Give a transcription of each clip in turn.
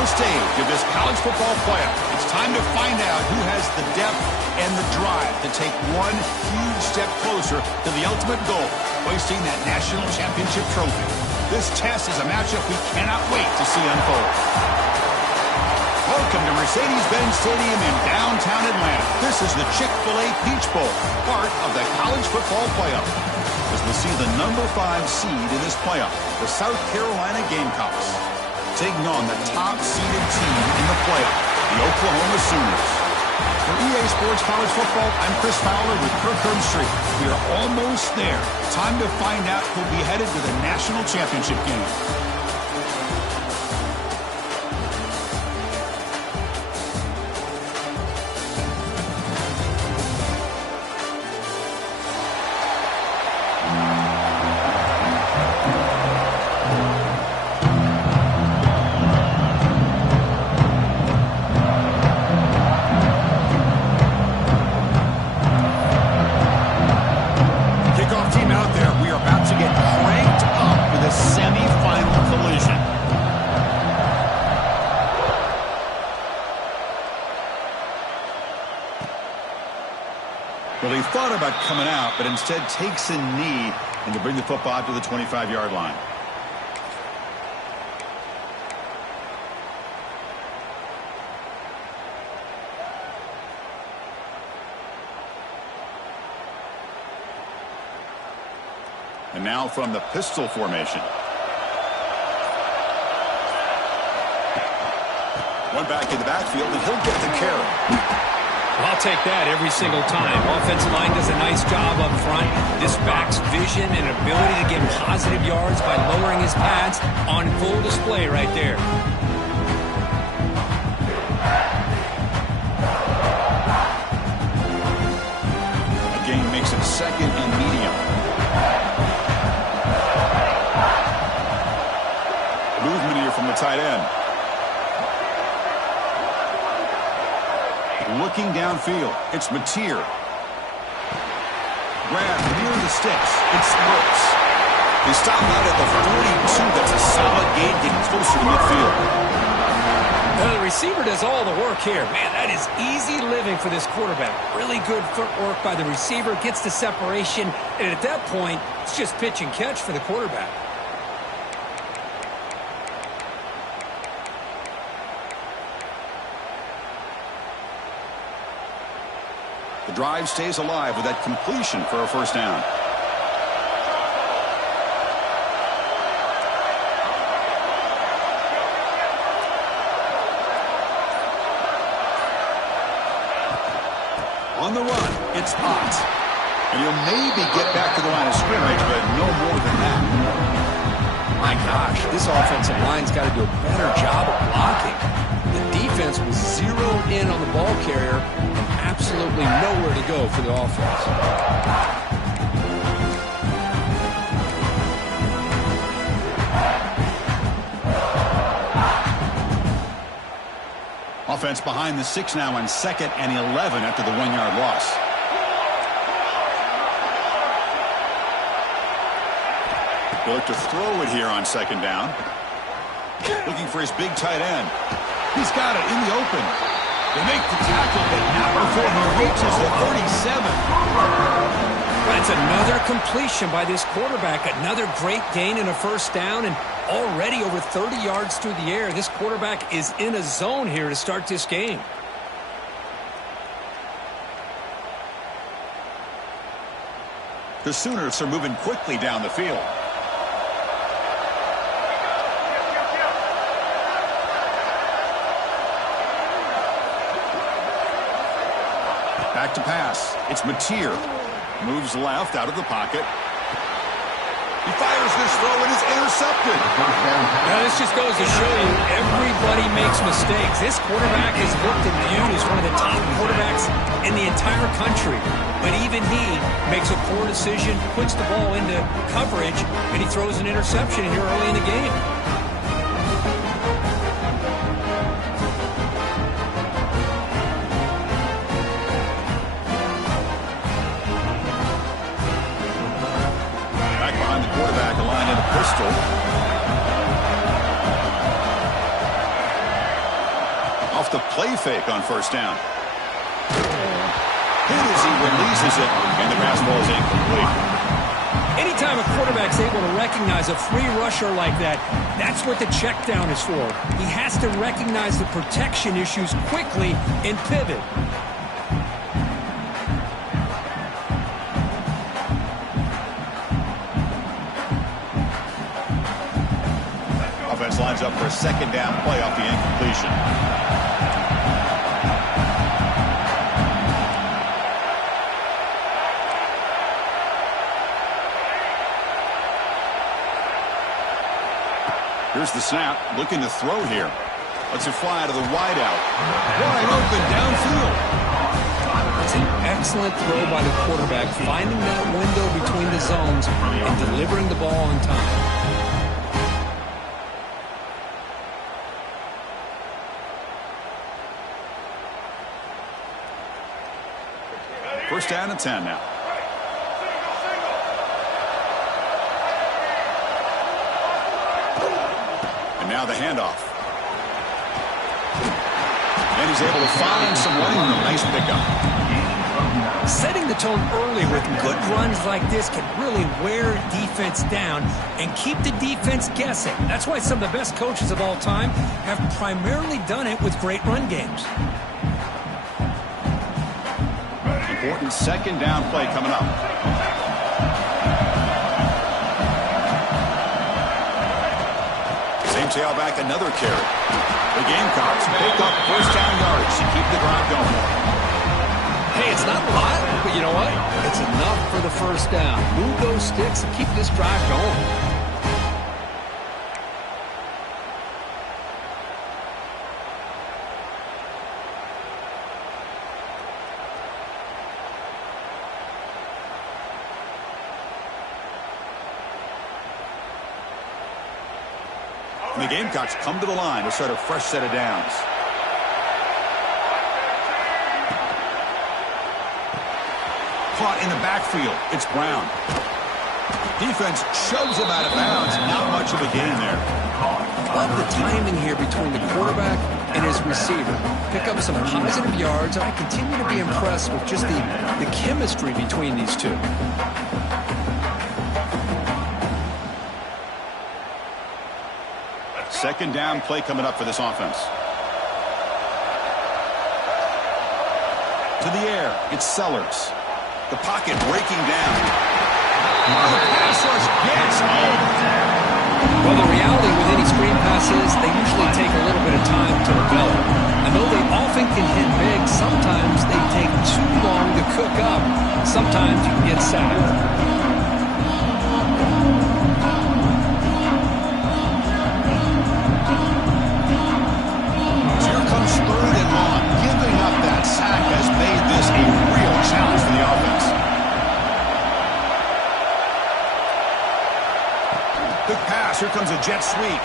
final stage of this college football playoff. It's time to find out who has the depth and the drive to take one huge step closer to the ultimate goal, hoisting that national championship trophy. This test is a matchup we cannot wait to see unfold. Welcome to Mercedes-Benz Stadium in downtown Atlanta. This is the Chick-fil-A Peach Bowl, part of the college football playoff. As we'll see the number 5 seed in this playoff, the South Carolina Gamecocks, taking on the top-seeded team in the playoff, the Oklahoma Sooners. For EA Sports College Football, I'm Chris Fowler with Kirk Herbstreit. We are almost there. Time to find out who'll be headed to the national championship game. Well, he thought about coming out, but instead takes a knee and to bring the football out to the 25-yard line. And now from the pistol formation. One back in the backfield, and he'll get the carry. I'll take that every single time. Offensive line does a nice job up front. This back's vision and ability to get positive yards by lowering his pads on full display right there. A gain makes it second and medium. Movement here from the tight end. Looking downfield, it's Mateer. Grab near the sticks. It splits. They stop out at the 42. That's a solid gain, getting closer to midfield. The receiver does all the work here. Man, that is easy living for this quarterback. Really good footwork by the receiver. Gets the separation. And at that point, it's just pitch and catch for the quarterback. The drive stays alive with that completion for a first down. On the run, it's Ott. And he'll maybe get back to the line of scrimmage, but no more than that. My gosh, this offensive line's got to do a better job of blocking. The defense was zeroed in on the ball carrier and absolutely nowhere to go for the offense. Offense behind the 6 now on 2nd and 11 after the 1-yard loss. They look to throw it here on 2nd down. Looking for his big tight end. He's got it in the open. They make the tackle, but not before he reaches the 37. That's another completion by this quarterback. Another great gain and a first down, and already over 30 yards through the air. This quarterback is in a zone here to start this game. The Sooners are moving quickly down the field. Back to pass. It's Mateer. Moves left out of the pocket. He fires this throw and is intercepted. Now, this just goes to show you everybody makes mistakes. This quarterback is looked and viewed as one of the top quarterbacks in the entire country. But even he makes a poor decision, puts the ball into coverage, and he throws an interception here early in the game. Quarterback aligned in a pistol. fake on first down. Hit as he releases it, and the pass ball is incomplete. Anytime a quarterback's able to recognize a free rusher like that, that's what the check down is for. He has to recognize the protection issues quickly and pivot. Offense lines up for a second down play off the incompletion. Here's the snap, looking to throw here. Lets it fly to the wideout. Wide open downfield. It's an excellent throw by the quarterback, finding that window between the zones and delivering the ball on time. First down and 10 now. Now the handoff. And he's able to find some running room. Nice pickup. Setting the tone early with good runs like this can really wear defense down and keep the defense guessing. That's why some of the best coaches of all time have primarily done it with great run games. Important second down play coming up. Tailback, another carry. The Gamecocks pick up first down yards to keep the drive going. Hey, it's not a lot, but you know what? It's enough for the first down. Move those sticks and keep this drive going. And the Gamecocks come to the line to start a fresh set of downs. Caught in the backfield. It's Brown. Defense shoves him out of bounds. Not much of a gain there. Love the timing here between the quarterback and his receiver. Pick up some positive yards, and I continue to be impressed with just the chemistry between these two. Second down play coming up for this offense. To the air, it's Sellers. The pocket breaking down. The pass rush gets home. Well, the reality with any screen pass is they usually take a little bit of time to develop. And though they often can hit big, sometimes they take too long to cook up. Sometimes you can get sacked. Sack has made this a real challenge for the offense. Good pass. Here comes a jet sweep.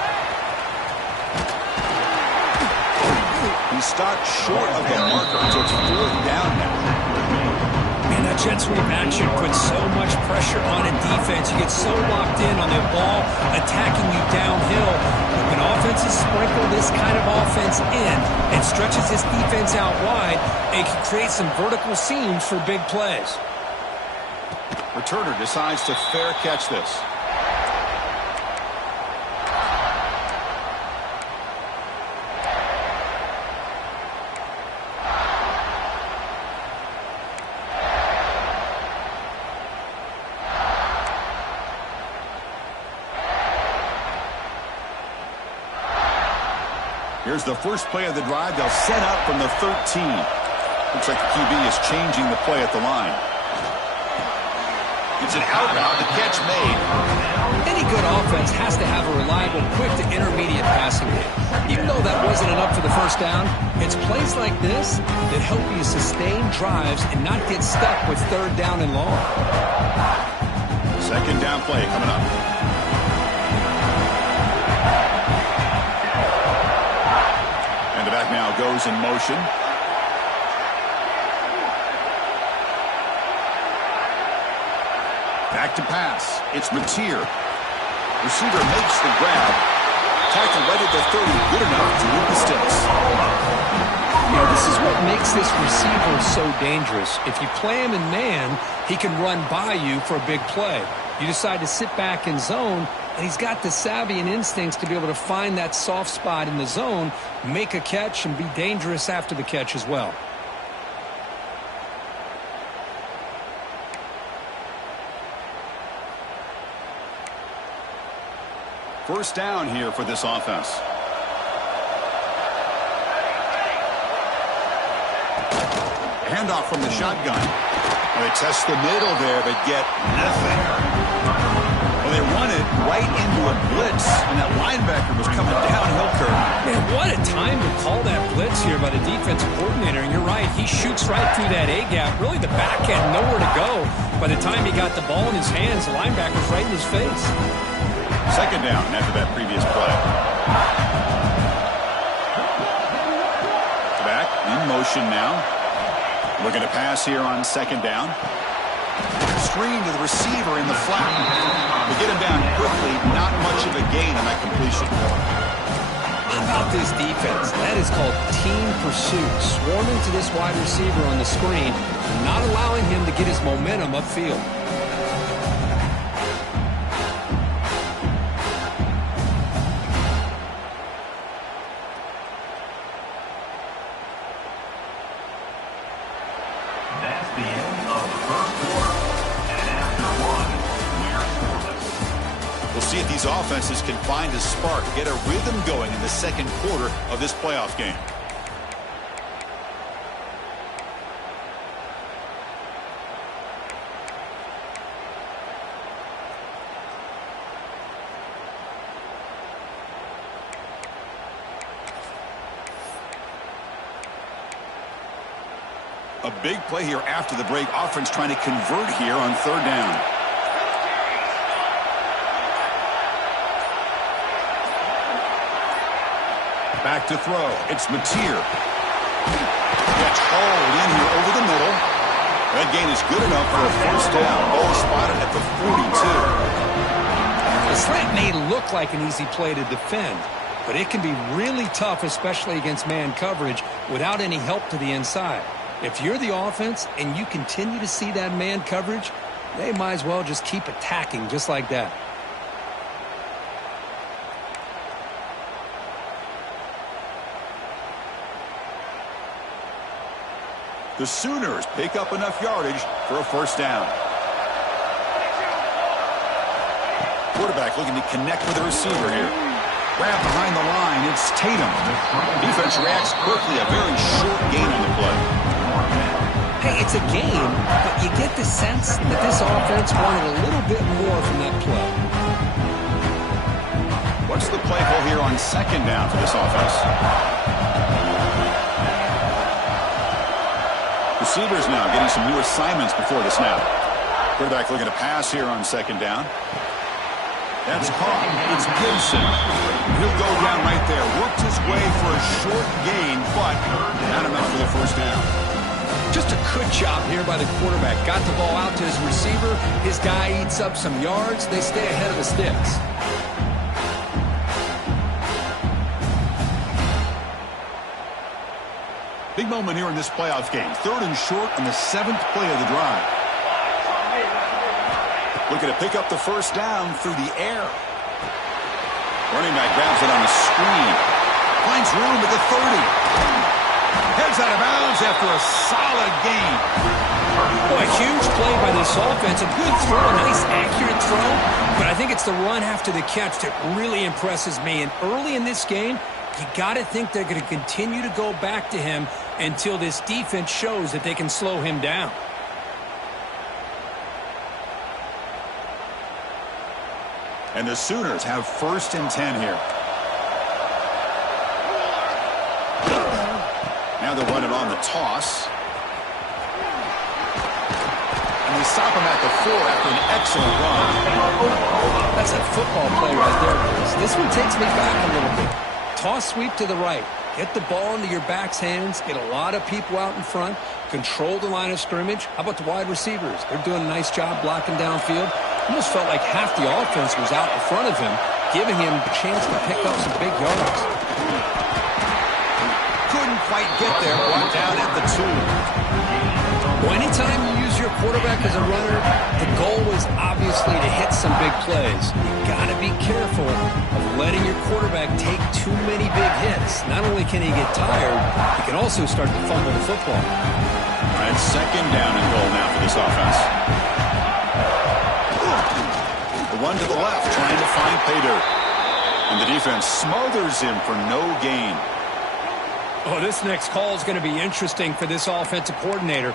He stopped short of the marker, so it's fourth down now. Man, that jet sweep action puts so much pressure on a defense. You get so locked in on the ball attacking you downhill. When offenses sprinkle this kind of offense in and stretches this defense out wide, it can create some vertical seams for big plays. Returner decides to fair catch this. Here's the first play of the drive. They'll set up from the 13. Looks like the QB is changing the play at the line. It's an out route. The catch made. Any good offense has to have a reliable, quick to intermediate passing game. Even though that wasn't enough for the first down, it's plays like this that help you sustain drives and not get stuck with third down and long. Second down play coming up. And the back now goes in motion. Back to pass. It's Mateer. Receiver makes the grab. Tackle right at the 30. Good enough to move the sticks. You know, this is what makes this receiver so dangerous. If you play him in man, he can run by you for a big play. You decide to sit back in zone, and he's got the savvy and instincts to be able to find that soft spot in the zone, make a catch, and be dangerous after the catch as well. First down here for this offense. Handoff from the shotgun. They test the middle there, but get nothing. Well, they run it right into a blitz, and that linebacker was coming downhill curve. Man, what a time to call that blitz here by the defensive coordinator. And you're right, he shoots right through that A-gap. Really, the back had nowhere to go. By the time he got the ball in his hands, the linebacker's right in his face. Second down after that previous play. Back in motion now. Looking to pass here on second down. Screen to the receiver in the flat. To get him down quickly, not much of a gain on that completion. How about this defense? That is called team pursuit. Swarming to this wide receiver on the screen, not allowing him to get his momentum upfield. See if these offenses can find a spark, get a rhythm going in the second quarter of this playoff game. A big play here after the break. Offense trying to convert here on third down. Back to throw. It's Mateer. Gets hauled in here over the middle. That gain is good enough for a first down. Ball spotted at the 42. The slant may look like an easy play to defend, but it can be really tough, especially against man coverage, without any help to the inside. If you're the offense and you continue to see that man coverage, they might as well just keep attacking just like that. The Sooners pick up enough yardage for a first down. Quarterback looking to connect with the receiver here. Grab behind the line. It's Tatum. Defense reacts quickly. A very short gain on the play. Hey, it's a game, but you get the sense that this offense wanted a little bit more from that play. What's the play call here on second down for this offense? Receivers now getting some new assignments before the snap. Quarterback looking to pass here on second down. That's caught. It's Gibson. He'll go down right there. Worked his way for a short gain, but not enough for the first down. Just a good job here by the quarterback. Got the ball out to his receiver. His guy eats up some yards. They stay ahead of the sticks. Big moment here in this playoff game. Third and short on the 7th play of the drive. Looking to pick up the first down through the air. Running back grabs it on the screen. Finds room at the 30. Heads out of bounds after a solid gain. Boy, a huge play by this offense. A good throw, a nice accurate throw. But I think it's the run after the catch that really impresses me. And early in this game, you got to think they're going to continue to go back to him until this defense shows that they can slow him down. And the Sooners have first and 10 here. Now they'll run it on the toss. And they stop him at the 4 after an excellent run. That's a football play right there, Bruce. This one takes me back a little bit. Toss sweep to the right. Get the ball into your back's hands. Get a lot of people out in front. Control the line of scrimmage. How about the wide receivers? They're doing a nice job blocking downfield. Almost felt like half the offense was out in front of him, giving him a chance to pick up some big yards. Couldn't quite get there. Brought down at the 2. Well, anytime you use your quarterback as a runner, the goal is obviously to hit some big plays. You got to be careful of letting your quarterback take too many big hits. Not only can he get tired, he can also start to fumble the football. All right, second down and goal now for this offense. The one to the left trying to find pay dirt. And the defense smothers him for no gain. Oh, this next call is going to be interesting for this offensive coordinator.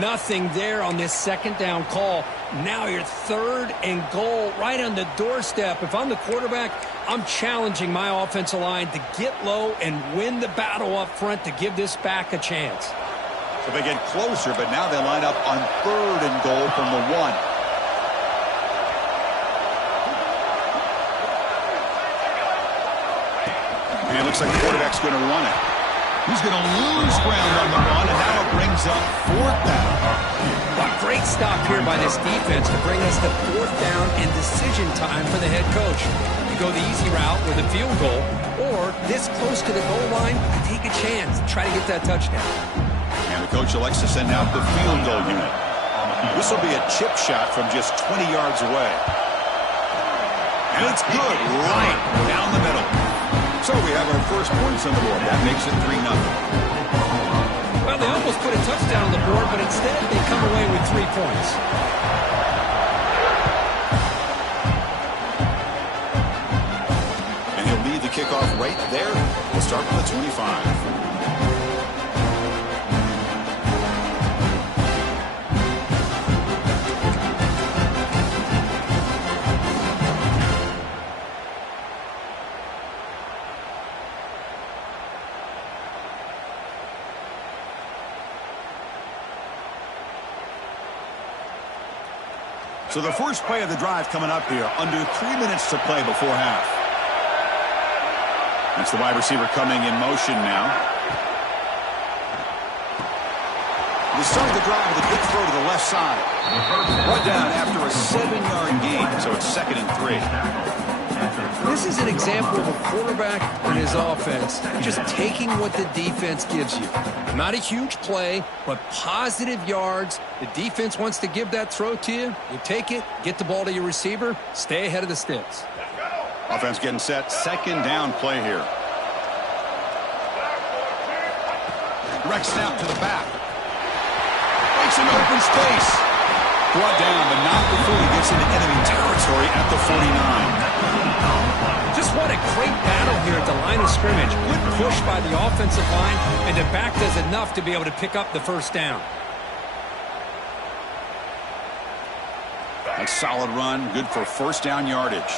Nothing there on this second down call. Now you're 3rd and goal right on the doorstep. If I'm the quarterback, I'm challenging my offensive line to get low and win the battle up front to give this back a chance. So they get closer, but now they line up on 3rd and goal from the 1. And it looks like the quarterback's going to run it. He's going to lose ground on the run, and now it brings up 4th down. A great stop here by this defense to bring us to 4th down and decision time for the head coach. You go the easy route with a field goal, or this close to the goal line, take a chance, try to get that touchdown. And the coach elects to send out the field goal unit. This will be a chip shot from just 20 yards away. And it's good, right down the middle. So we have our first points on the board. That makes it 3-0. Well, they almost put a touchdown on the board, but instead they come away with 3 points. And he'll lead the kickoff right there. We'll start from the 25. So the first play of the drive coming up here, under 3 minutes to play before half. That's the wide receiver coming in motion now. They start the drive with a good throw to the left side. Brought down after a 7-yard gain, so it's 2nd and 3. This is an example of a quarterback and his offense just taking what the defense gives you. Not a huge play, but positive yards. The defense wants to give that throw to you. You take it, get the ball to your receiver, stay ahead of the sticks. Offense getting set. Second down play here. Direct snap to the back. Makes an open space. Brought down, but not before he gets into enemy territory at the 49. Just what a great battle here at the line of scrimmage. Good push by the offensive line, and the back does enough to be able to pick up the first down. A solid run, good for first down yardage.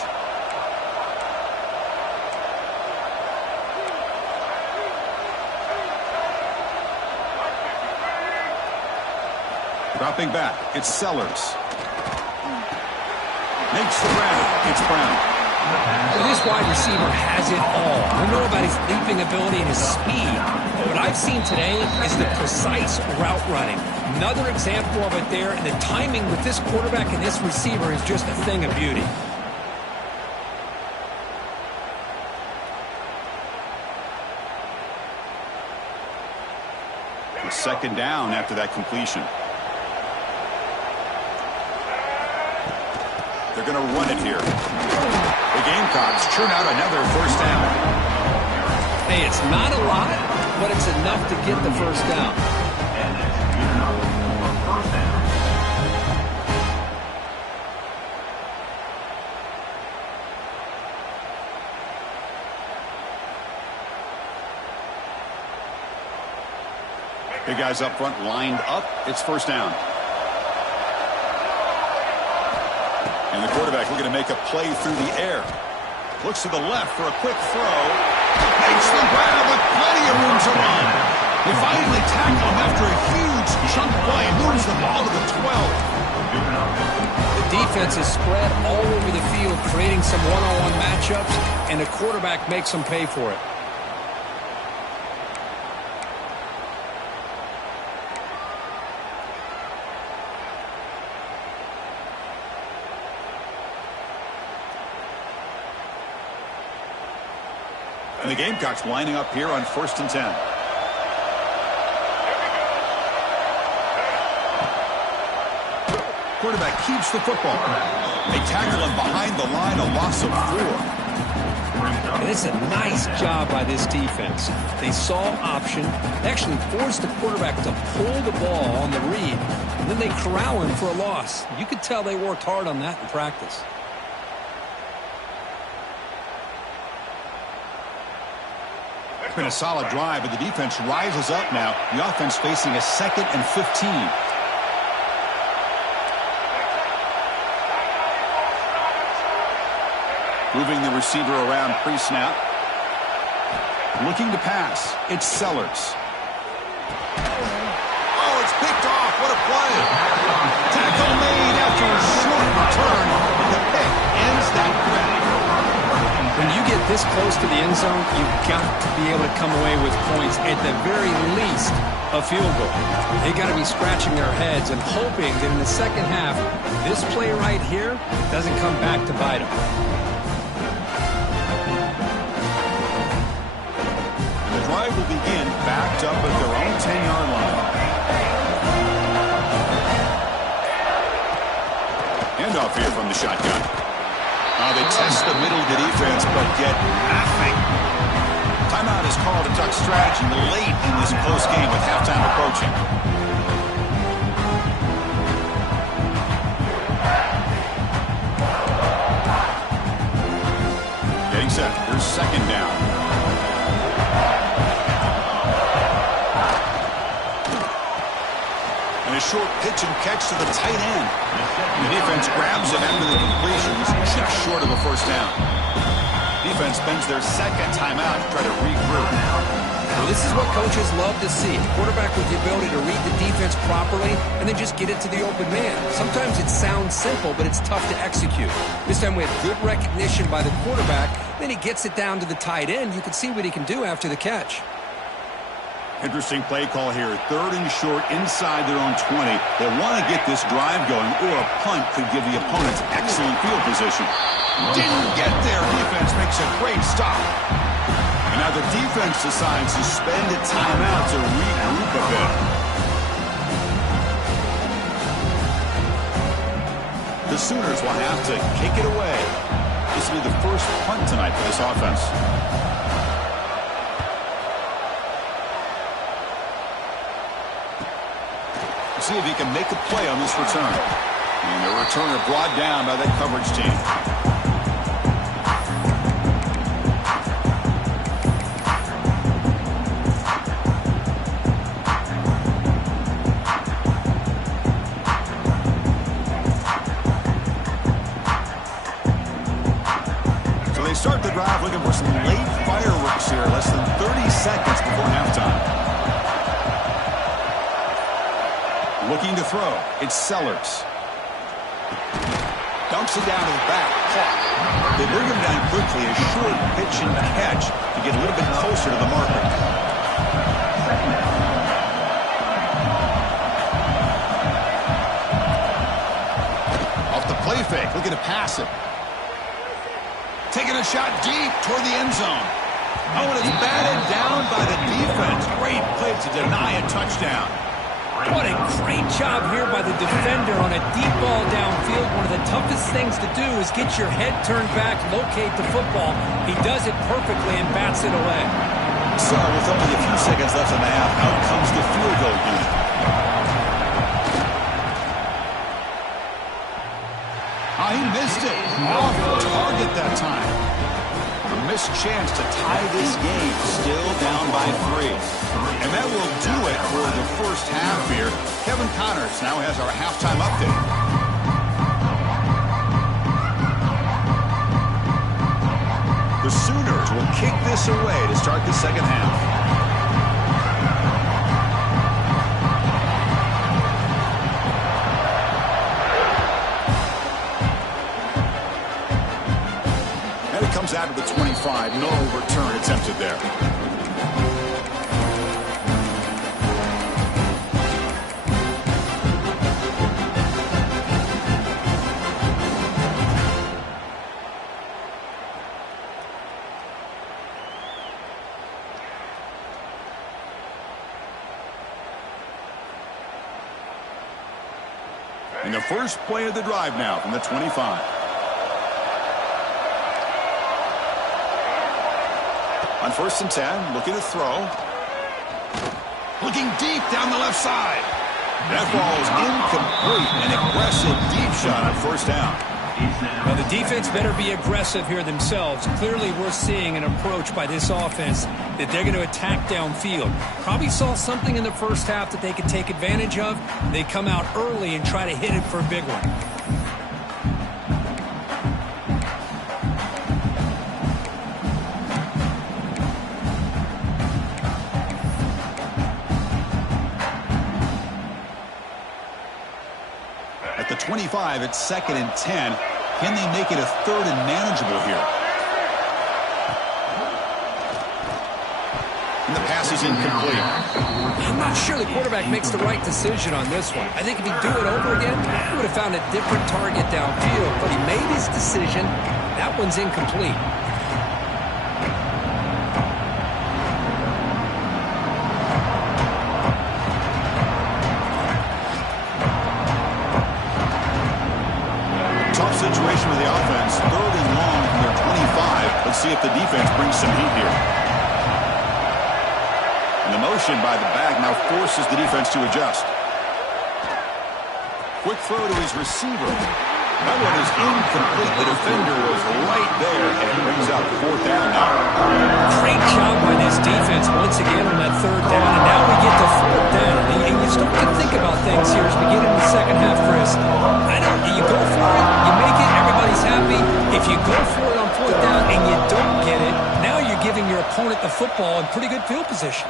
Dropping back, it's Sellers. Makes the grab, it's Brown. Well, this wide receiver has it all. We know about his leaping ability and his speed, but what I've seen today is the precise route running. Another example of it there, and the timing with this quarterback and this receiver is just a thing of beauty. Second down after that completion. They're going to run it here. The Gamecocks churn out another first down. Hey, it's not a lot, but it's enough to get the first down. The guys up front lined up. It's first down. And the quarterback looking to make a play through the air. Looks to the left for a quick throw. Makes the grab with plenty of room to run. They finally tackle him after a huge chunk play. Moves the ball to the 12. The defense is spread all over the field, creating some one-on-one matchups, and the quarterback makes them pay for it. And the Gamecocks lining up here on 1st and 10. Quarterback keeps the football. They tackle him behind the line, a loss of 4. And it's a nice job by this defense. They saw option, actually forced the quarterback to pull the ball on the read, and then they corral him for a loss. You could tell they worked hard on that in practice. It's been a solid drive, but the defense rises up now. The offense facing a 2nd and 15. Moving the receiver around pre-snap. Looking to pass. It's Sellers. Oh, it's picked off. What a play. Tackle made after a short return. The pick ends that threat. When you get this close to the end zone, you've got to be able to come away with points, at the very least a field goal. They got to be scratching their heads and hoping that in the second half, this play right here doesn't come back to bite them. The drive will begin backed up at their own 10-yard line. Handoff here from the shotgun. They test the middle of the defense, but get nothing. Timeout is called to talk strategy late in this close game with halftime approaching. Getting set. Here's 2nd down. And a short pitch and catch to the tight end. The defense grabs him after the completion. He's just short of a first down. Defense spends their 2nd timeout to try to regroup. Well, this is what coaches love to see. A quarterback with the ability to read the defense properly and then just get it to the open man. Sometimes it sounds simple, but it's tough to execute. This time we have good recognition by the quarterback. Then he gets it down to the tight end. You can see what he can do after the catch. Interesting play call here. 3rd and short inside their own 20. They want to get this drive going, or a punt could give the opponents excellent field position. Didn't get there. Defense makes a great stop. And now the defense decides to spend a timeout to regroup a bit. The Sooners will have to kick it away. This will be the first punt tonight for this offense. See if he can make a play on this return. And the returner brought down by that coverage team. So they start the drive looking for some late fireworks here. Less than 30 seconds before halftime. Looking to throw. It's Sellers. Dumps it down to the back. Caught. They bring him down quickly. A short pitch and catch to get a little bit closer to the marker. Off the play fake. Looking to pass it. Taking a shot deep toward the end zone. Oh, and it's batted down by the defense. Great play to deny a touchdown. What a great job here by the defender on a deep ball downfield. One of the toughest things to do is get your head turned back, locate the football. He does it perfectly and bats it away. So with only a few seconds left in the half, out comes the field goal unit. He missed it. Off target that time. A missed chance to tie this game. Still down by 3. And that will do it for the first half here. Kevin Connors now has our halftime update. The Sooners will kick this away to start the second half. And it comes out of the 25. No return attempted there. And the first play of the drive now from the 25. On 1st and 10, looking to throw. Looking deep down the left side. That ball is incomplete. An aggressive deep shot on 1st down. Well, the defense better be aggressive here themselves. Clearly, we're seeing an approach by this offense that they're going to attack downfield. Probably saw something in the first half that they could take advantage of. They come out early and try to hit it for a big one. At the 25, it's 2nd and 10. Can they make it a 3rd and manageable here? And the pass is incomplete. I'm not sure the quarterback makes the right decision on this one. I think if he'd do it over again, he would have found a different target downfield. But he made his decision. That one's incomplete. Situation with the offense, 3rd and long from their 25. Let's see if the defense brings some heat here. And the motion by the back now forces the defense to adjust. Quick throw to his receiver. That one is incomplete. The defender was right there, and it brings up 4th down now. Great job by this defense once again on that 3rd down, and now we get to 4th down. And you start to think about things here as we get into the second half, Chris. You go for it, you make it, everybody's happy. If you go for it on 4th down and you don't get it, now you're giving your opponent the football in pretty good field position.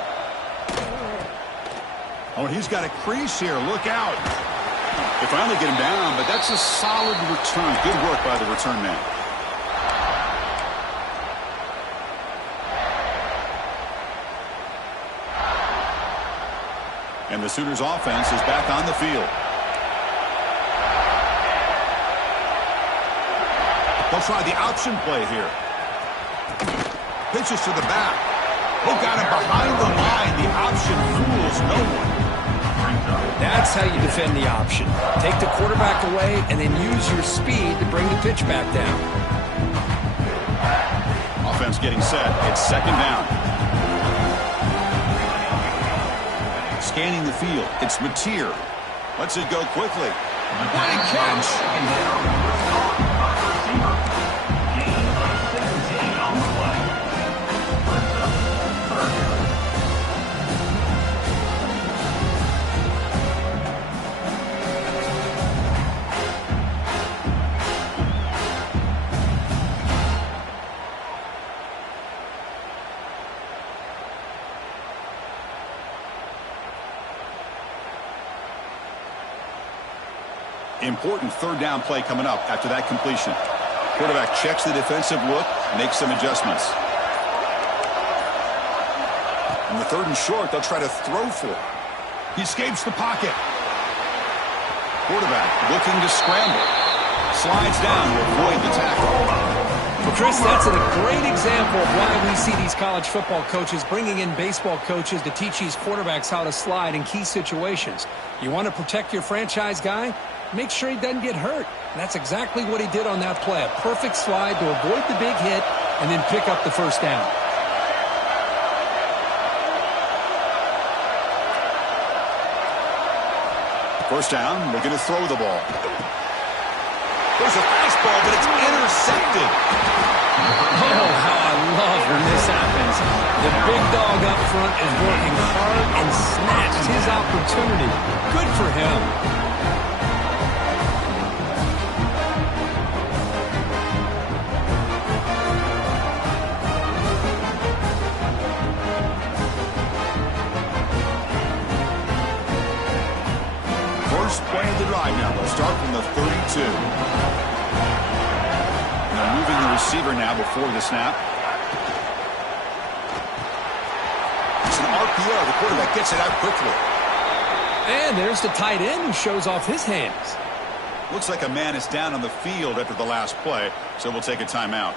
Oh, he's got a crease here. Look out. They finally get him down, but that's a solid return. Good work by the return man. And the Sooners offense is back on the field. They'll try the option play here. Pitches to the back. They got him behind the line. The option fools no one. That's how you defend the option. Take the quarterback away and then use your speed to bring the pitch back down. Offense getting set. It's 2nd down. Scanning the field. It's Mateer. Lets it go quickly. What a catch! Important 3rd down play coming up after that completion. Quarterback checks the defensive look, makes some adjustments. In the 3rd and short, they'll try to throw for it. He escapes the pocket. Quarterback looking to scramble. Slides down to avoid the tackle. Well, Chris, that's a great example of why we see these college football coaches bringing in baseball coaches to teach these quarterbacks how to slide in key situations. You want to protect your franchise guy? Make sure he doesn't get hurt. And that's exactly what he did on that play. A perfect slide to avoid the big hit and then pick up the 1st down. First down, looking to throw the ball. There's a fastball, but it's intercepted. Oh, how I love when this happens. The big dog up front is working hard and snatched his opportunity. Good for him. Play of the drive now. They'll start from the 32. And they're moving the receiver now before the snap. It's an RPO. The quarterback gets it out quickly. And there's the tight end who shows off his hands. Looks like a man is down on the field after the last play, so we'll take a timeout.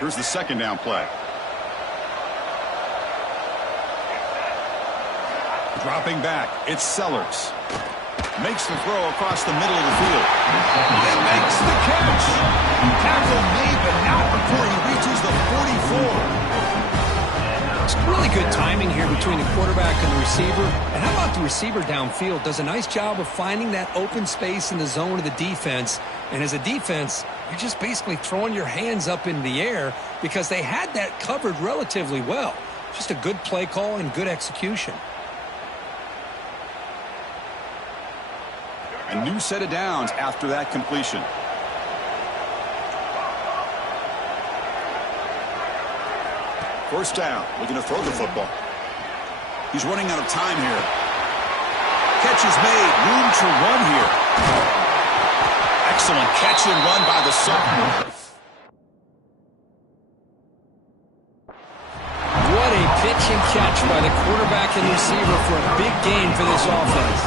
Here's the second down play. Dropping back, it's Sellers. Makes the throw across the middle of the field. He makes the catch. Tackle made, but not before he reaches the 44. It's really good timing here between the quarterback and the receiver. And how about the receiver downfield? Does a nice job of finding that open space in the zone of the defense. And as a defense, you're just basically throwing your hands up in the air because they had that covered relatively well. Just a good play call and good execution. A new set of downs after that completion. First down, looking to throw the football. He's running out of time here. Catch is made, room to run here. Excellent catch and run by the sophomore. What a pitch and catch by the quarterback and receiver for a big gain for this offense.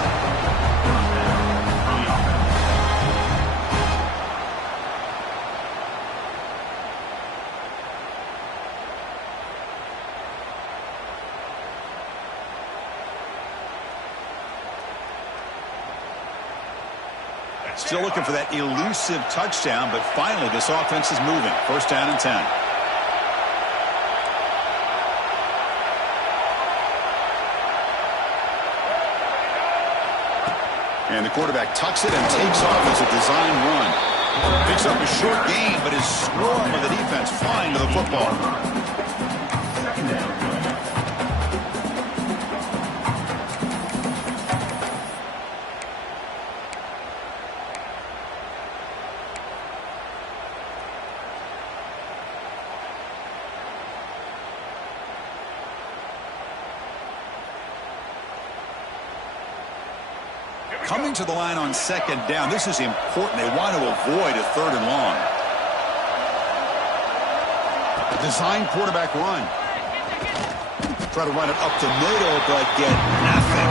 Still looking for that elusive touchdown, but finally this offense is moving. First down and 10. And the quarterback tucks it and takes off as a design run. Picks up a short gain, but is swarmed with the defense flying to the football. Second down. Coming to the line on second down. This is important. They want to avoid a third and long. A design quarterback run. Try to run it up the middle, but get nothing.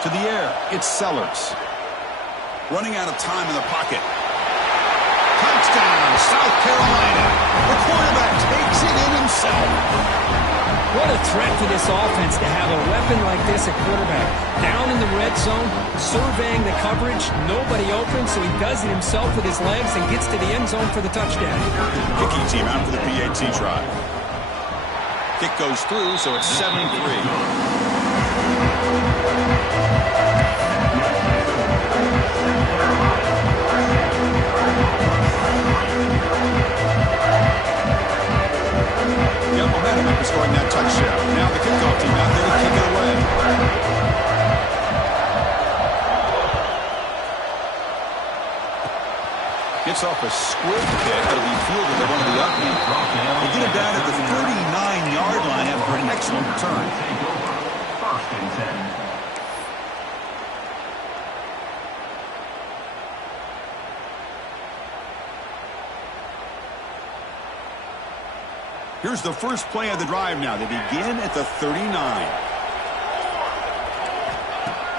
To the air, it's Sellers. Running out of time in the pocket. Touchdown, South Carolina. The quarterback takes it in himself. What a threat for this offense to have a weapon like this at quarterback. Down in the red zone, surveying the coverage, nobody open, so he does it himself with his legs and gets to the end zone for the touchdown. Kicking team out for the PAT try. Kick goes through, so it's 7-3. Got momentum after scoring that touchdown. Now the kickoff team out there to kick it away. Gets off a squib kick. It'll be fielded at one of the up end. They get it down at the 39-yard line after an excellent return. First and 10. Here's the first play of the drive now. They begin at the 39.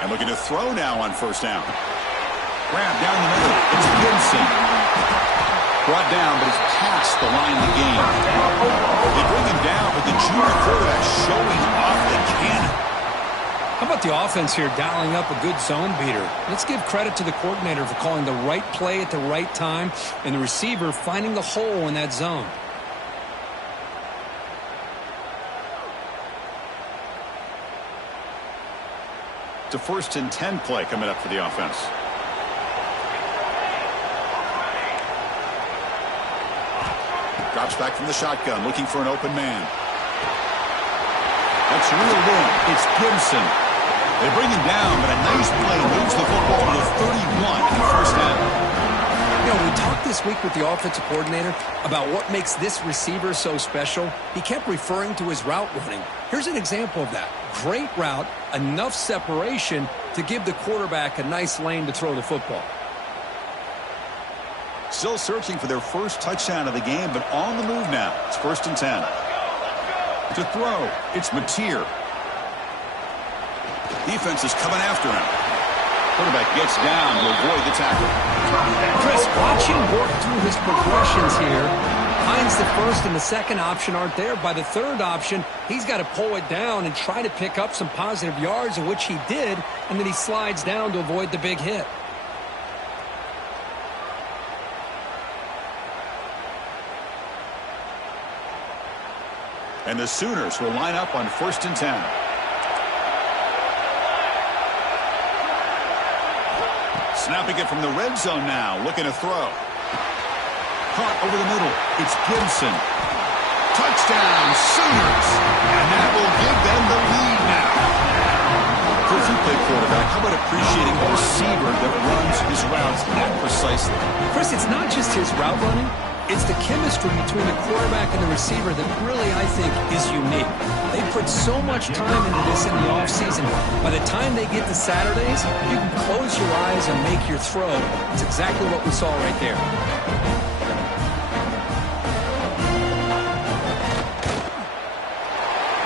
And looking to throw now on first down. Grab down the middle. It's Gibson. Brought down, but he's past the line of the game. They bring him down, but the junior quarterback showing off the cannon. How about the offense here dialing up a good zone beater? Let's give credit to the coordinator for calling the right play at the right time and the receiver finding the hole in that zone. It's a first and 10 play coming up for the offense. Drops back from the shotgun, looking for an open man. That's reeled in. It's Gibson. They bring him down, but a nice play moves the football to the 31 in the first half. You know, we talked this week with the offensive coordinator about what makes this receiver so special. He kept referring to his route running. Here's an example of that. Great route, enough separation to give the quarterback a nice lane to throw the football. Still searching for their first touchdown of the game, but on the move now. It's 1st and 10. To throw, it's Mateer. Defense is coming after him. Quarterback gets down to avoid the tackle. Chris, watch him work through his progressions here. Finds the first and the second option aren't there. By the third option, he's got to pull it down and try to pick up some positive yards, in which he did, and then he slides down to avoid the big hit. And the Sooners will line up on 1st and 10. Snapping it from the red zone now, looking to throw. Caught over the middle. It's Gibson. Touchdown, Sooners. And that will give them the lead now. Chris, you play quarterback. How about appreciating a receiver that runs his routes that precisely? Chris, it's not just his route running. It's the chemistry between the quarterback and the receiver that really, I think, is unique. They put so much time into this in the offseason. By the time they get to Saturdays, you can close your eyes and make your throw. It's exactly what we saw right there.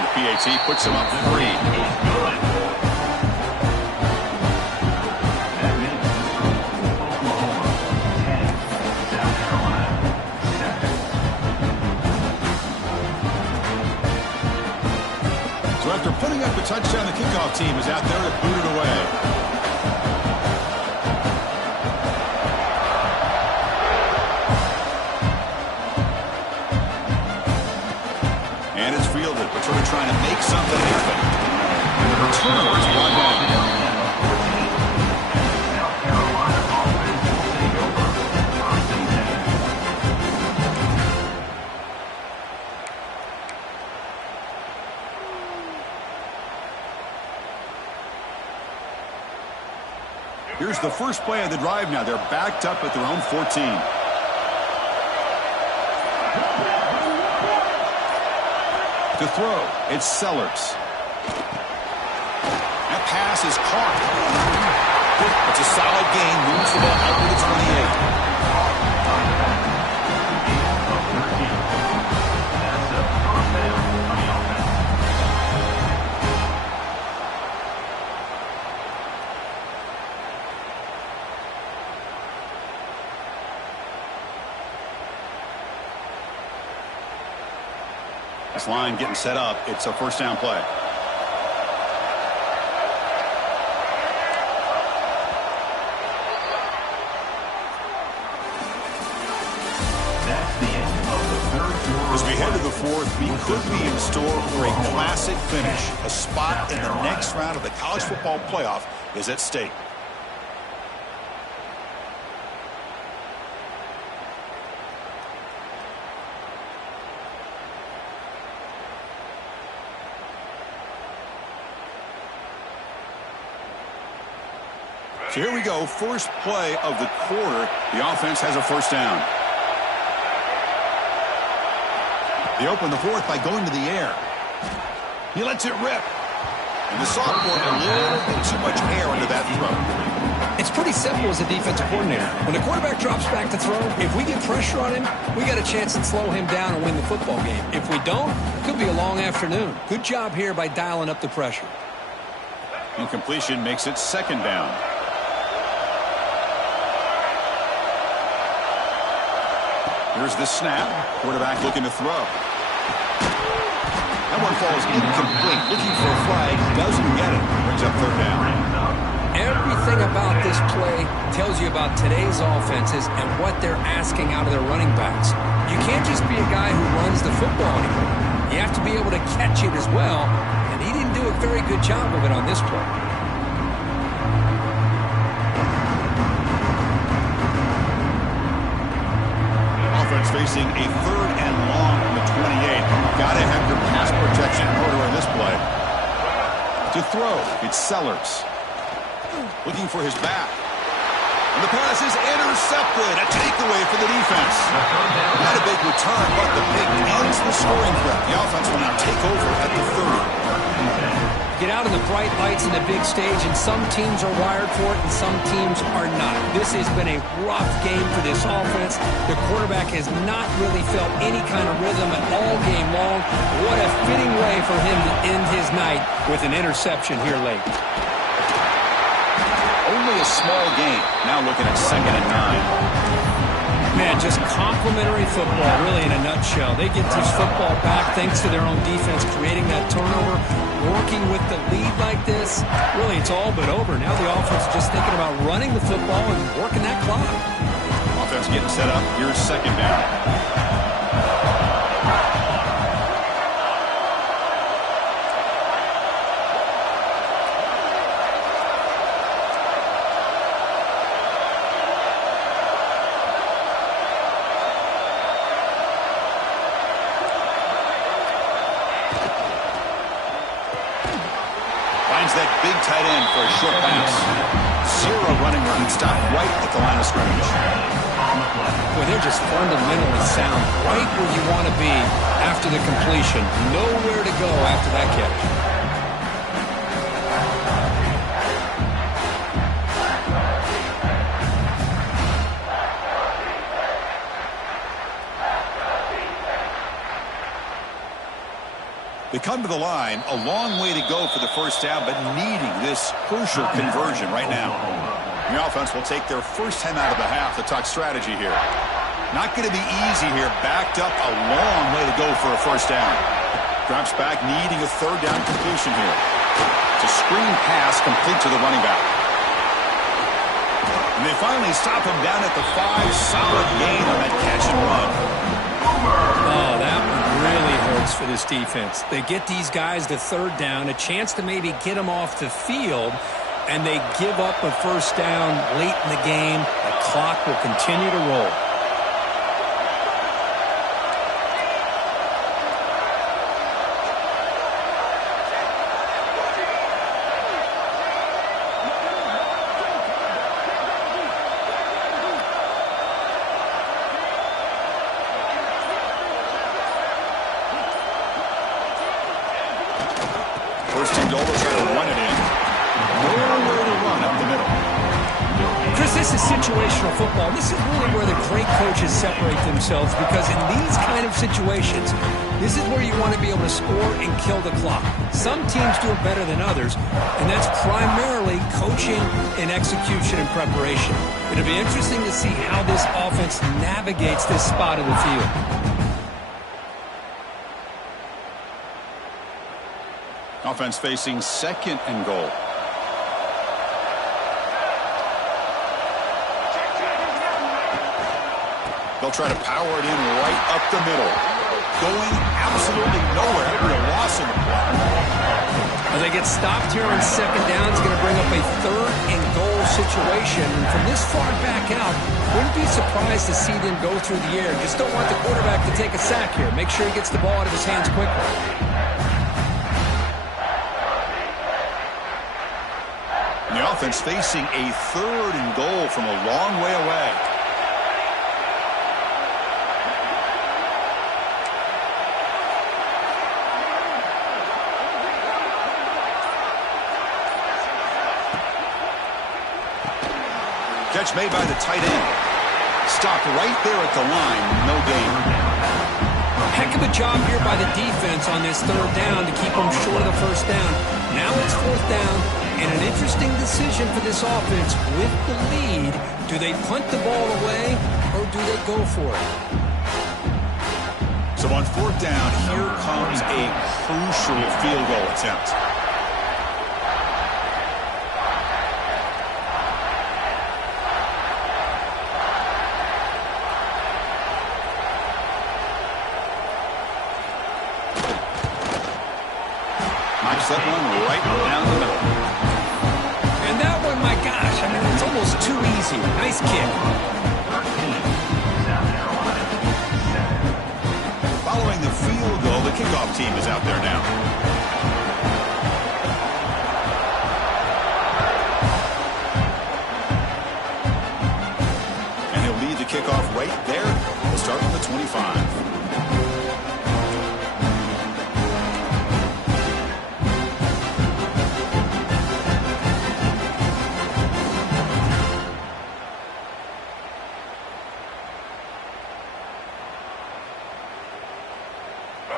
The PAT puts him up 3. So after putting up a touchdown, the kickoff team is out there to boot it away. And it's fielded, but sort of trying to make something happen. And the returner is brought down. Here's the first play of the drive now. They're backed up at their own 14. To throw, it's Sellers. That pass is caught. It's a solid gain. Moves the ball out to the 28. This line getting set up. It's a first down play. As we head to the fourth, we could be in store for a classic finish. A spot in the next round of the college football playoff is at stake. So here we go, first play of the quarter. The offense has a first down. They open the fourth by going to the air. He lets it rip. And the sophomore, a little bit too much air under that throw. It's pretty simple as a defensive coordinator. When the quarterback drops back to throw, if we get pressure on him, we got a chance to slow him down and win the football game. If we don't, it could be a long afternoon. Good job here by dialing up the pressure. Incompletion makes it second down. Here's the snap. Quarterback looking to throw. That one falls incomplete. Looking for a flag. Doesn't get it. Brings up third down. Everything about this play tells you about today's offenses and what they're asking out of their running backs. You can't just be a guy who runs the football anymore. You have to be able to catch it as well, and he didn't do a very good job of it on this play. Offense facing a third and long from the 28. Got to have your pass protection in order on this play. To throw, it's Sellers. Looking for his back. And the pass is intercepted. A takeaway for the defense. Not a big return, but the pick ends the scoring threat. The offense will now take over at the 30. Get out in the bright lights and the big stage, and some teams are wired for it and some teams are not. This has been a rough game for this offense. The quarterback has not really felt any kind of rhythm at all game long. What a fitting way for him to end his night with an interception here late. Only a small game. Now looking at 2nd and 9. Man, just complimentary football, really, in a nutshell. They get this football back thanks to their own defense, creating that turnover, working with the lead like this. Really, it's all but over. Now the offense is just thinking about running the football and working that clock. Offense getting set up. Here's 2nd down. That big tight end for a short pass. Zero running room. Stopped right at the line of scrimmage. Boy, they're just fundamentally sound. Right where you want to be after the completion. Nowhere to go after that catch. They come to the line, a long way to go for the first down, but needing this crucial conversion right now. The offense will take their first 10 out of the half to talk strategy here. Not going to be easy here. Backed up a long way to go for a first down. Drops back, needing a 3rd down completion here. It's a screen pass complete to the running back. And they finally stop him down at the 5. Solid gain on that catch and run. Oh, that one really hurts for this defense. They get these guys to 3rd down, a chance to maybe get them off the field, and they give up a first down late in the game. The clock will continue to roll. First and goal, they'll try to run it in. Nowhere to run up the middle. Chris, this is situational football. This is really where the great coaches separate themselves, because in these kind of situations, this is where you want to be able to score and kill the clock. Some teams do it better than others, and that's primarily coaching and execution and preparation. It'll be interesting to see how this offense navigates this spot of the field. Offense facing 2nd and goal. They'll try to power it in right up the middle. Going absolutely nowhere. Every loss in the play. As they get stopped here on 2nd down, it's going to bring up a 3rd and goal situation. And from this far back out, wouldn't be surprised to see them go through the air. Just don't want the quarterback to take a sack here. Make sure he gets the ball out of his hands quickly. And the offense facing a 3rd and goal from a long way away. Catch made by the tight end. Stopped right there at the line. No gain. Heck of a job here by the defense on this 3rd down to keep them short of the first down. Now it's 4th down, and an interesting decision for this offense with the lead. Do they punt the ball away, or do they go for it? So on 4th down, here comes a crucial field goal attempt. Knocks that one right down the middle. And that one, my gosh, I mean, it's almost too easy. Nice kick. Following the field goal, the kickoff team is out there now. 25.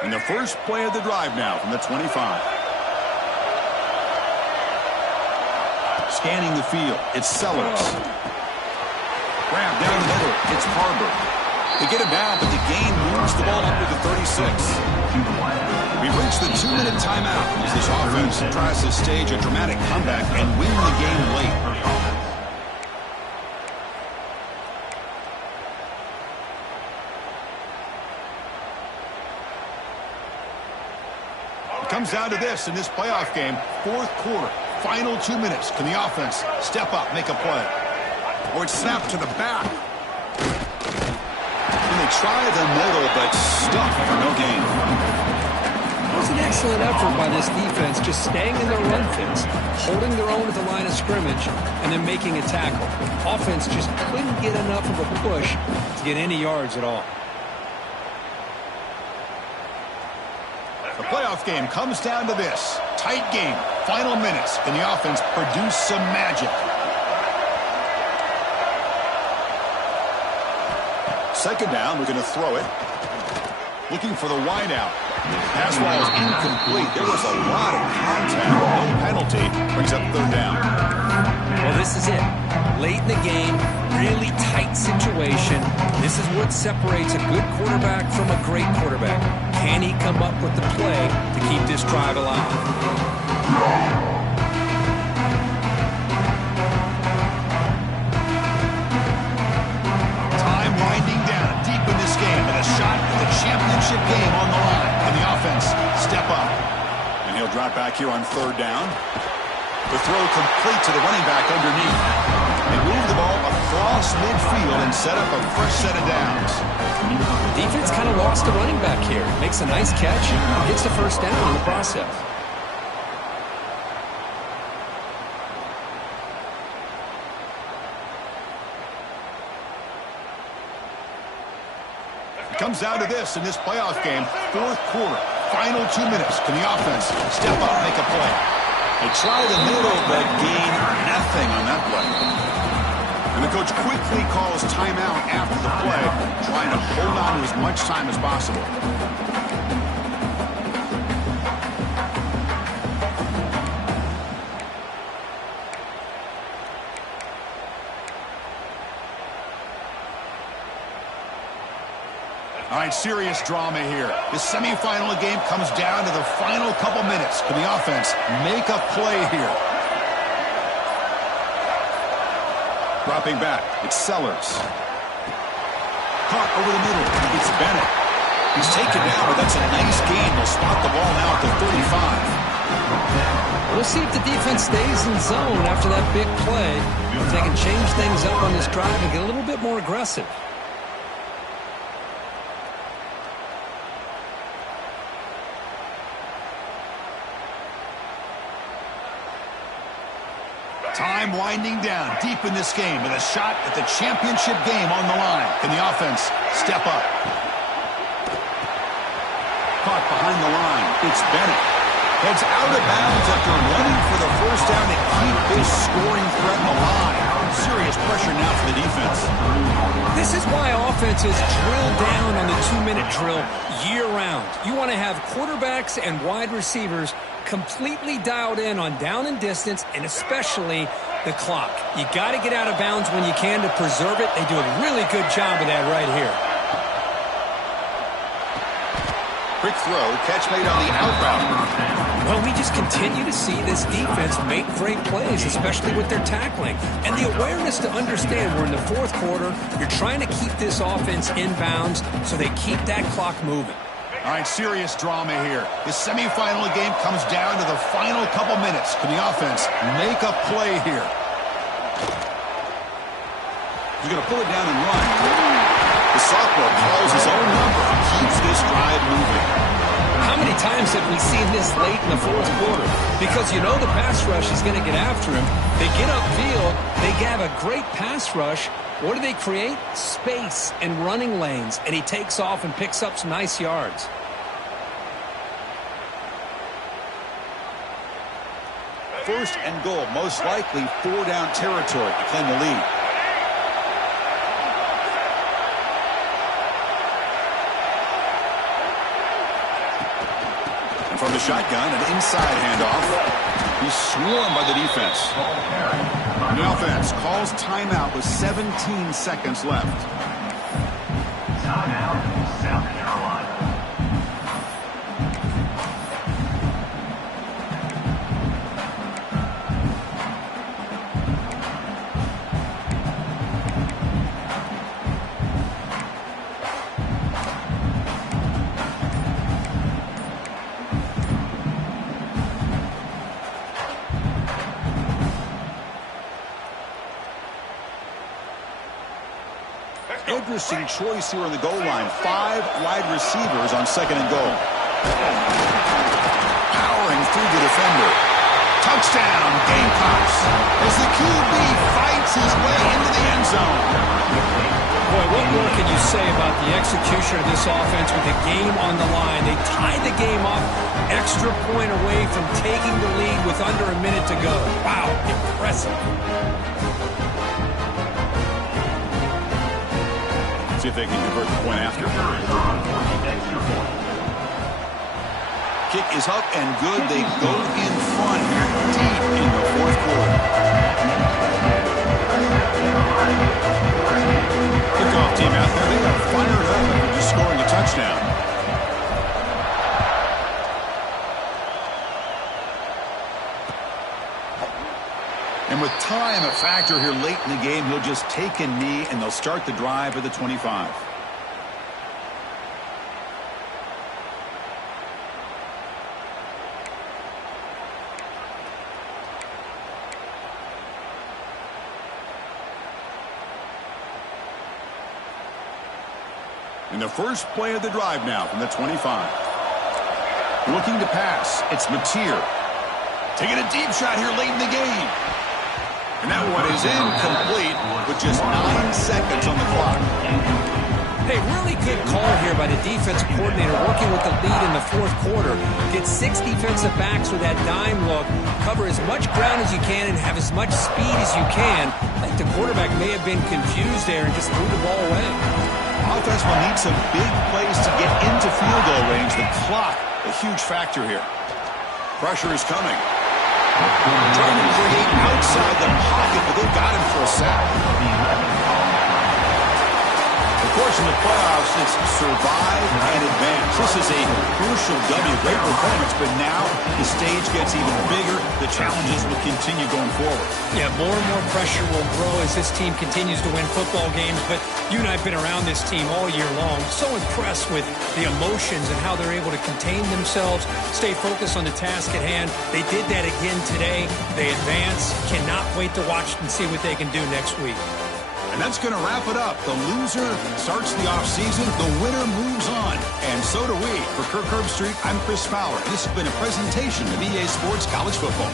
And the first play of the drive now from the 25. Scanning the field, it's Sellers. Grab down the middle, it's Harbor. They get him down, but the gain moves the ball up to the 36. We've reached the 2-minute timeout as this offense tries to stage a dramatic comeback and win the game late. Comes down to this in this playoff game. Fourth quarter, final 2 minutes. Can the offense step up, make a play? Or it's snapped to the back. And they try the middle, but stuck for no gain. It was an excellent effort by this defense, just staying in their run fence, holding their own at the line of scrimmage, and then making a tackle. Offense just couldn't get enough of a push to get any yards at all. The playoff game comes down to this. Tight game. Final minutes. Can the offense produce some magic? Second down. We're going to throw it. Looking for the wide out. Pass ball is incomplete. There was a lot of contact. No penalty. Brings up third down. Well, this is it. Late in the game, really tight situation. This is what separates a good quarterback from a great quarterback. Can he come up with the play to keep this drive alive? Time winding down deep in this game, and a shot at the championship game on the line. Can the offense step up? And he'll drop back here on third down. The throw complete to the running back underneath. They move the ball across midfield and set up a fresh set of downs. The defense kind of lost the running back here. Makes a nice catch, gets the first down in the process. It comes down to this in this playoff game. Fourth quarter, final 2 minutes. Can the offense step up, make a play? They try the middle, but gain nothing on that play. And the coach quickly calls timeout after the play, trying to hold on to as much time as possible. All right, serious drama here. The semifinal game comes down to the final couple minutes. Can the offense make a play here? Dropping back, it's Sellers. Caught over the middle, it's Bennett. He's taken down, but that's a nice gain. They'll spot the ball now at the 35. We'll see if the defense stays in zone after that big play. If they can change things up on this drive and get a little bit more aggressive. Time winding down deep in this game with a shot at the championship game on the line. Can the offense step up? Caught behind the line. It's Bennett. Heads out of bounds after running for the first down to keep this scoring threat alive. Serious pressure now for the defense. This is why offenses drill down on the 2-minute drill year-round. You want to have quarterbacks and wide receivers completely dialed in on down and distance, and especially the clock. You got to get out of bounds when you can to preserve it. They do a really good job of that right here. Quick throw, catch made on the out route. Well, we just continue to see this defense make great plays, especially with their tackling. And the awareness to understand we're in the fourth quarter, you're trying to keep this offense in bounds so they keep that clock moving. All right, serious drama here. The semifinal game comes down to the final couple minutes. Can the offense make a play here? He's going to pull it down and run. The sophomore calls his own number and keeps this drive moving. How many times have we seen this late in the fourth quarter? Because you know the pass rush is going to get after him. They get upfield, they have a great pass rush, What do they create? Space and running lanes, and he takes off and picks up some nice yards. First and goal, most likely 4-down territory to claim the lead. And from the shotgun, an inside handoff. He's swarmed by the defense. The offense calls timeout with 17 seconds left. Timeout, South Carolina. Interesting choice here on the goal line. 5 wide receivers on second and goal. Powering through the defender. Touchdown, Gamecocks, as the QB fights his way into the end zone. Boy, what more can you say about the execution of this offense with the game on the line? They tied the game up, extra point away from taking the lead with under a minute to go. Wow, impressive. See if they can convert the point after. Kick is up and good. They go in front deep in the fourth quarter. Kickoff team out there. They are fired up after just scoring a touchdown. And with time a factor here late in the game, he'll just take a knee and they'll start the drive at the 25. And the first play of the drive now from the 25. Looking to pass. It's Mateer. Taking a deep shot here late in the game. And that one is incomplete with just 9 seconds on the clock. Hey, really good call here by the defense coordinator working with the lead in the fourth quarter. Get 6 defensive backs with that dime look. Cover as much ground as you can and have as much speed as you can. I think the quarterback may have been confused there and just threw the ball away. Offense will need some big plays to get into field goal range. The clock, a huge factor here. Pressure is coming. Trying to create outside the pocket, but they've got him for a sack. Of course, in the playoffs, it's survive and advance. This is a crucial W. Great performance, but now the stage gets even bigger. The challenges will continue going forward. Yeah, more and more pressure will grow as this team continues to win football games, but you and I have been around this team all year long. So impressed with the emotions and how they're able to contain themselves, stay focused on the task at hand. They did that again today. They advance. Cannot wait to watch and see what they can do next week. And that's going to wrap it up. The loser starts the offseason. The winner moves on. And so do we. For Kirk Herbstreit, I'm Chris Fowler. This has been a presentation of EA Sports College Football.